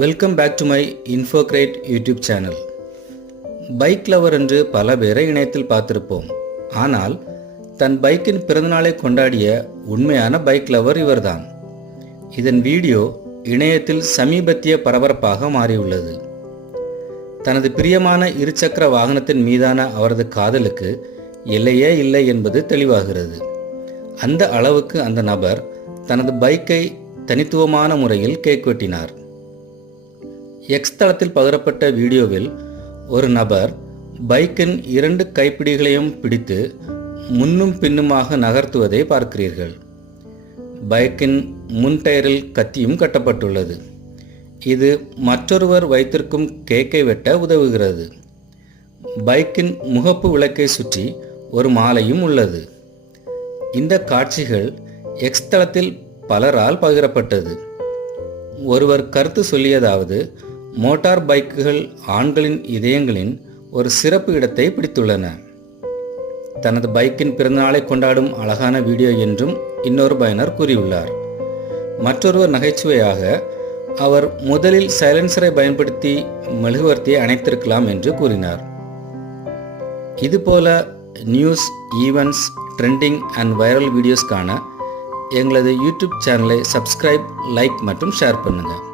Welcome back to my Infograte YouTube channel. Bike lover என்று பல பேரை இணையத்தில் பார்த்திருப்போம். ஆனால் தன் பைக்கின் பிறந்தநாளை கொண்டாடிய உண்மையான பைக் லவர் இவர்தான். இதன் வீடியோ இணையத்தில் சமீபத்திய பரபரப்பாக மாறியுள்ளது. தனது பிரியமான இருசக்கர வாகனத்தின் மீதான அவரது காதலுக்கு எல்லையே இல்லை என்பது தெளிவாகிறது. அந்த அளவுக்கு அந்த நபர் தனது பைக்கை தனித்துவமான முறையில் கேக் வெட்டினார். எக்ஸ் தளத்தில் பகிரப்பட்ட வீடியோவில் ஒரு நபர் பைக்கின் 2 கைப்பிடிகளையும் பிடித்து முன்னும் பின்னுமாக நகர்த்துவதை பார்க்கிறீர்கள். பைக்கின் முன் டயரில் கத்தியும் கட்டப்பட்டுள்ளது. இது மற்றொருவர் வைத்திருக்கும் கேக்கை வெட்ட உதவுகிறது. பைக்கின் முகப்பு விளக்கை சுற்றி ஒரு மாலையும் உள்ளது. இந்த காட்சிகள் எக்ஸ் தளத்தில் பலரால் பகிரப்பட்டது. ஒருவர் கருத்து சொல்லியதாவது, மோட்டார் பைக்குகள் ஆண்களின் இதயங்களின் ஒரு சிறப்பு இடத்தை பிடித்துள்ளன. தனது பைக்கின் பிறந்தநாளை கொண்டாடும் அழகான வீடியோ என்றும் இன்னொரு பயனர் கூறியுள்ளார். மற்றொருவர் நகைச்சுவையாக, அவர் முதலில் சைலன்சரை பயன்படுத்தி மெழுகுவர்த்தியை அணைத்திருக்கலாம் என்று கூறினார். இதுபோல news, events, trending and viral வீடியோஸ்க்கான எங்களது யூடியூப் சேனலை சப்ஸ்கிரைப், லைக் மற்றும் ஷேர் பண்ணுங்கள்.